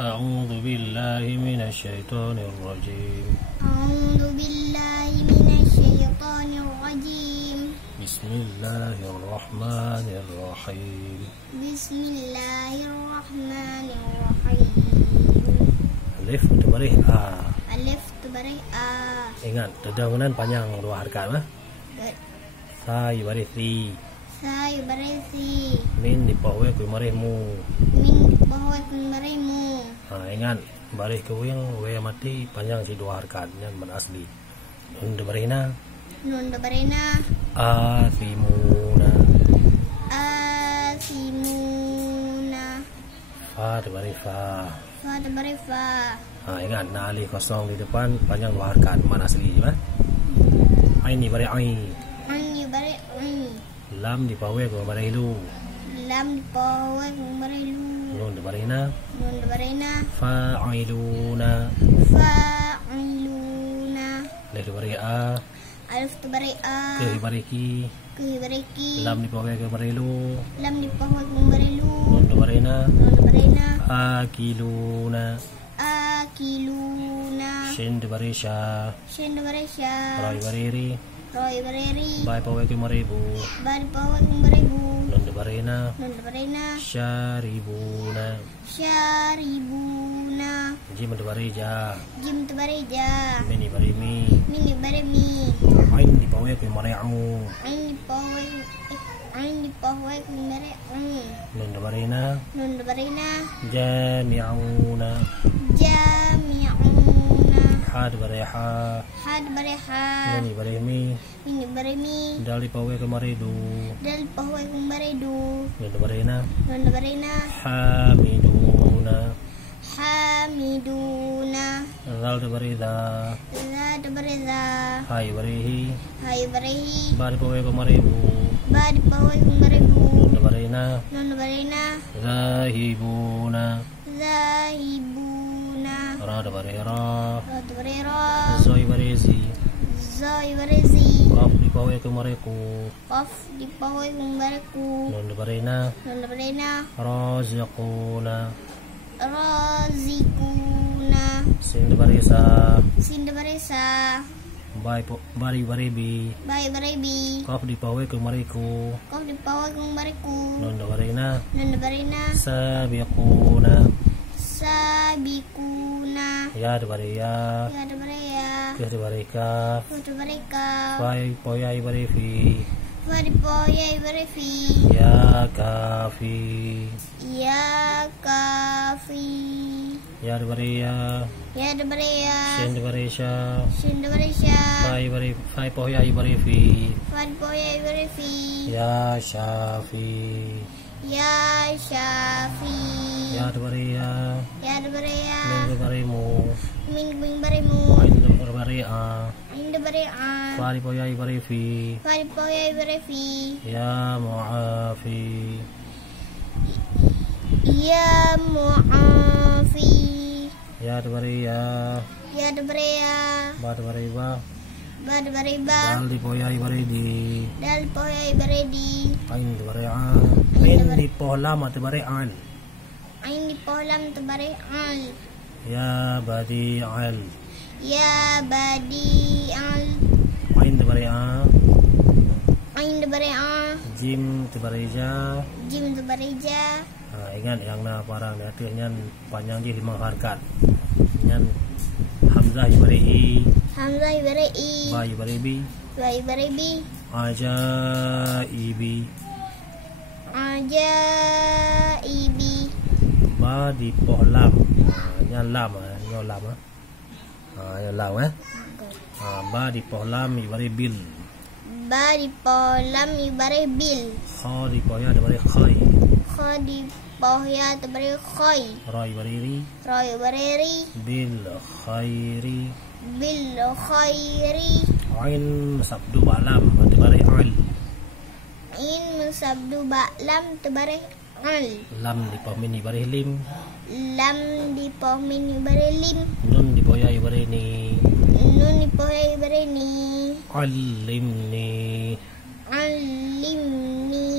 أعوذ بالله من الشيطان الرجيم. أعوذ بالله من الشيطان الرجيم. بسم الله الرحمن الرحيم. بسم الله الرحمن الرحيم. Alif berbaris A. Alif berbaris A. Ingat, terdahuluan panjang dua harakat mah. Sa baris Si. Sa berbaris Si. Min di bawah ku baris Mu. Min di bawah ku baris Mu. Ingat, baris ku yang we mati panjang si dua harakat yang berasli. Nun berbarina. Nun berbarina. Asimuna. Asimuna. Fa berbaris Fa. Fa berbaris Fa. Ingat, nah alif kosong di depan panjang dua harakat mana asli mah. Ain di baris Ain. Ain di baris Ain. Lam di bawah ku baris Lu. Lam di bawah ku baris Lu. Nun berbarina. Nun berbarina. Fa'iluna. Fa'iluna. Alif berbaris A. Alif berbaris A. Ke baris Ki. Ke baris Ki. Lam di bawah ku baris Lu. Lam di bawah ku baris Lu. Nun berbarina. Nun berbarina. Akiluna. Akiluna. Shin di baris Sya. Shin berbaris Sya. Ra di baris Ri. Roy bereri. Ba di bawah ku maribu. Ba di bawah ku beribu. Nun berbarina. Nun berbarina. Syaribuna. Syaribuna. Jim di baris Ja. Jim tebarija. Min di baris Mi. Min di baremi. Ain di bawah ku mari'u. Ain di bawah ku beri'u. Nun berbarina. Nun berbarina. Jami'una. Jami'una. Ha di baris Ha. Had bariha. Min di baris Mi. Min di baremi. Dal di bawah ku maridu. Dal bawah ku beridu. Nun berbarina. Nun berbarina. Hamiduna. Hamiduna. Zal di baris Da. Za debariza. Hai barihi. Hai barihi. Ba di bawah ku maribu. Ba di bawah ku beribu. Nun berbarina. Nun berbarina. Zahibuna. Zahibuna. Ra di baris Ra. Ra debarira. Zoi baris Zi. Zai barizi. Qaf di bawah ku mariku. Qaf di bawah ku beriku. Nun berbarina. Nun berbarina. Raziquna. Razikuna. Sin di baris Sa. Sin debarisa. Bari baribi. Bai baribi. Qaf di bawah ku mariku. Qaf di bawah ku beriku. Nun berbarina. Nun berbarina. Sabiquna. Sabikuna. Ya di baris Ya. Ya debaraya. Ke di baris Kaf. Ku debarika. Fai poyai baris Fi. Fa di bawah berifi. Ya kafi. Ya kafi. Ya di baris Ya. Ya debaraya. Sin di baris Sya. Sin debarisa. Fai poyai baris Fi. Fa di bawah berifi. Ya Syafi. Ya Syafi. Ya di baris Ya. Ya debaraya. Min di baris Mu. Min kuing barimu. Ain di baris A. Ain debaria. Fa di poyai baris Fi. Fa di bawah berifi. Ya Mu'afi. Ya mu'afi. Ya di baris Ya. Ya debaraya. Ba di baris Ba. Ba debariba. Dal di poyai baris Di. Dal bawah beredi. Ain di baris A. Min di pohlam di baris An. Ain di polam tebari'al. Ya Badi'al. Ya badi'al. Ain di baris A. Ain debari'a. Jim di baris Ja. Jim tebarija. Ingat yang na parang artinya panjang di 5 harakat. Nyan Hamzah ibarihi. Hamzah beri'i. Ba ibaribi. Ba beribi. Ajaibi. Ajaibi. Ba di pohlam. Nyan lam nyo lam nyo lam ba di pohlam ibaribil. Ba di polam beribil. Kha di poya di baris khai. Kha di bawah tebari khoy. Ra ibariri. Roy bereri. Bil khairi. Bil khairi. Ain sabdu balam di baris al. In musabdu ba'lam tebari al. Lam di pahmin ibaris lim. Lam di pohmin berilim. Nun di poya ibarini. Nun di pohon berini. Alimni. Alimni.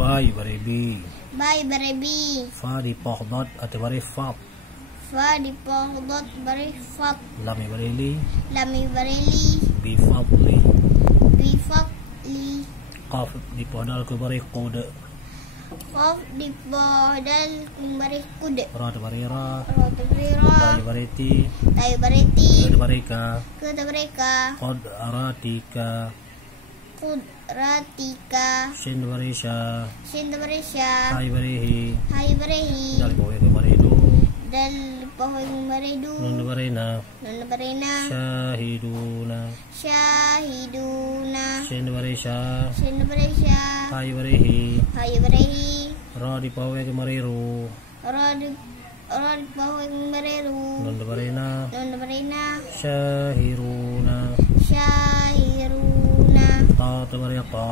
Bai bare bi. Bai bare bi. Fa di poh dot ate bare fat. Fa di poh dot bare fat. Lam bare li. Lam bare li. Bi fadli. Bi fadli. Qaf di poh dal ku bare qud. Qaf di poh dal ku bare kud. Ra ate bare ra. Ra te bare ra. Dal bare ti. Tai bare ti. Ate bare ka. Ke te bare ka. Qad aratika. Qudratika. Shin bare sha. Shin te bare sya. Hai bare hi. Hai bare hi. Dal poh ku bare du. Dal poh ku bare du. Nun bare na. Nun bare na. Syahiduna. Syahiduna. Shin bare sha. Shin te bare sya. Hai bare hi. Hai bare hi. Ra di poh ku bare ru. Ra di poh ku bare ru. Nun bare na. Nun bare na. Syahiruna. Syahiruna. Ta te bare qa.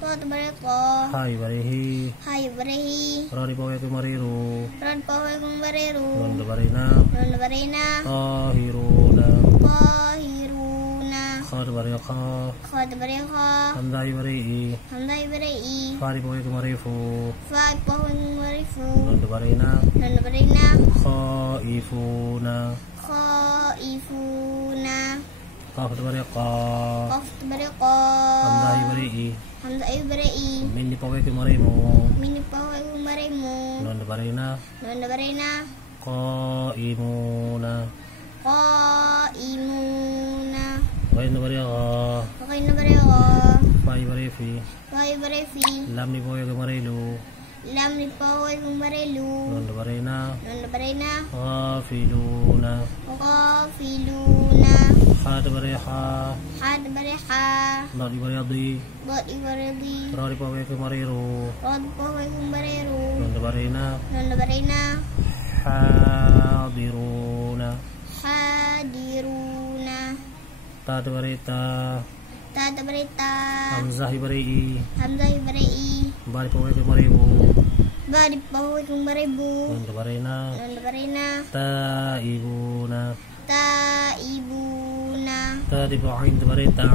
To te bare ko. Hai bare hi. Hai bare hi. Ra di poh ku bare ru. Ra di poh ku bare ru. Nun bare na. Nun bare na. Tahiruna. Tahiruna. Kha te bare kha. Kha te bare kha. Hamdai bare i. Hamdai bare i. Fa di poh ku bare fu. Fa poh ku bare fu. Nun bare na. Nun bare na. Khaifuna. Khaifuna. Qaf te bare qa. Qaf te bare ko. Hamdai bare i. Hamdai bare i. Min di poh ku bare mu. Mini poh ku bare mu. Nun bare na. Nun bare na. Qaimuna. Qaimuna. Wain bare qa. Okay na bare ko. Fai bare fi. Fai bare fi. Lam di poh ku bare lu. Lam ni poh ku bare lu. Nun bare na. Nun bare na. Ghafiluna. Ghafiluna. Kha te bare ha. Had bare ha. Dal di bare di. Bot i bare di. Ra di poh ku bare ru. Rod poh ku bare ru. Nun bare na. Nun bare na. Hadiruna. Hadiruna. Ta te bare ta. Ta te bare ta. Hamzah di bare i. Hamzah i bare i. Ba di poh ku bare bu. Ba di poh ku bare bu. Nun bare na. Nun bare na. Taibuna. Taibuna. Ta di poh ain te bare ta.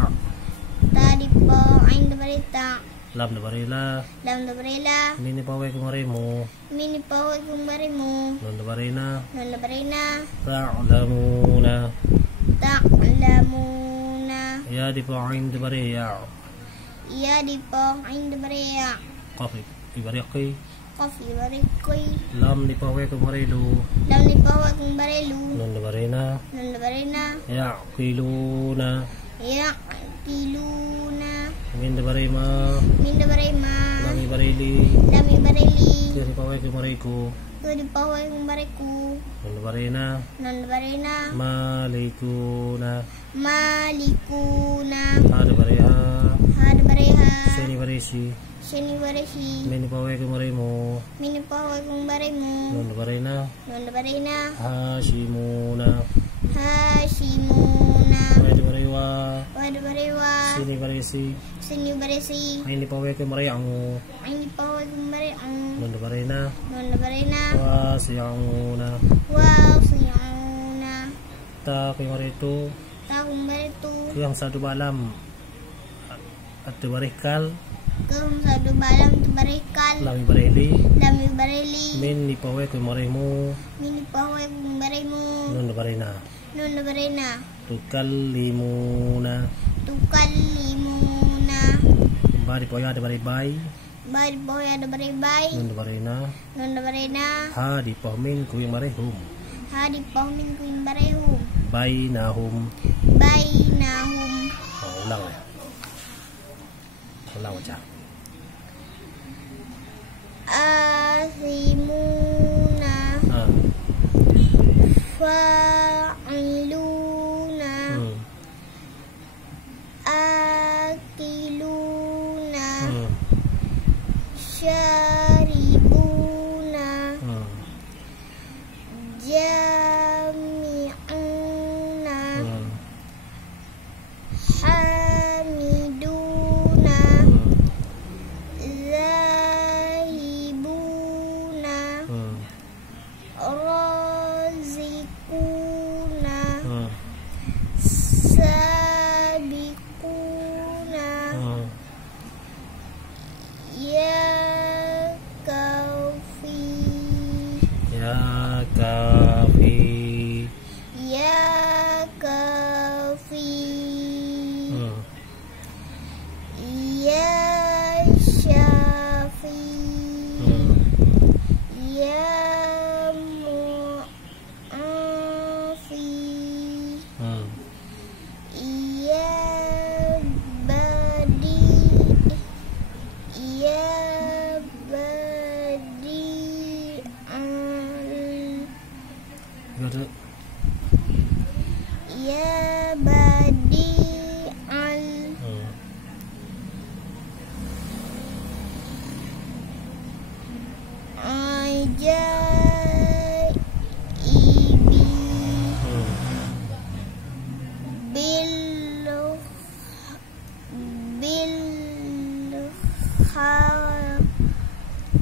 Ta di poh ain te bare ta. Lam te bare la. Lam te bare la. Min di poh ku bare mu. Mini poh ku bare mu. Nun bare na. Nun bare na. Ta'lamuna. Ta'lamuna. Ya di poh ain te bare ya. Ya di poh ain te bare ya. Qaf di bare qi. Qaf i bare koi. Lam di poh ku bare lu. Lam ni poh ku bare lu. Nun bare na. Nun bare na. Yaqiluna. Yaqiluna. Min di bare ma. Min te bare ma. Lam di bare li. Lam i bare li. Ya di poh ku bare ku. Ke di poh ku bare ku. Nun bare na. Nun bare na. Malikuna. Malikuna. Ha di bare ha. Had bare ha. Sini bare si. Sini bare hi. Min di poh ku bare mu. Mini poh ku bare mu. Nun bare na. Nun bare na. Hashimuna. Hashimuna. Wa di bare wa. Wad bare wa. Sini bare si. Sini bare si. Ain di poh ku bare ang. Ini poh ku bare ang. Nun bare na. Nun bare na. Wasi'una. Wow siyauna. Ta ku bare tu. Tahu bare tu. Yang satu malam. At bare kal. Kum sadu balam tu bare kal. Lami bare li. Lami bare li. Min di poh ku bare mu. Mini poh ku bare mu. Nun bare na. Nun bare na. Tukallimuna. Tukallimuna. Ba di poh ada bare bai. Bari poh ada bare bai. Nun bare na. Nun bare na. Ha di poh min ku yang bare hum. Ha di poh min ku bare hum. Bainahum. Bainahum. Ulang ya. Ulang aja. Asimuna. Ah. Fa'iluna. Akiluna. Syaribuna. Jami'una. Hamiduna. Zahibuna. Razikuna.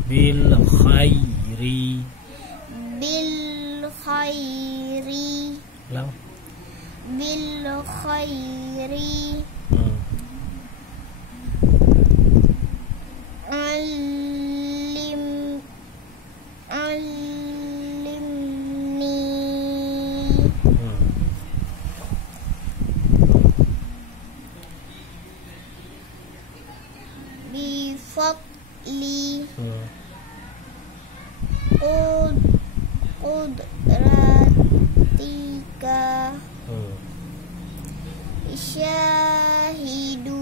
bil khairi. Lang. bil khairi alimni bifadli qudratika syahidu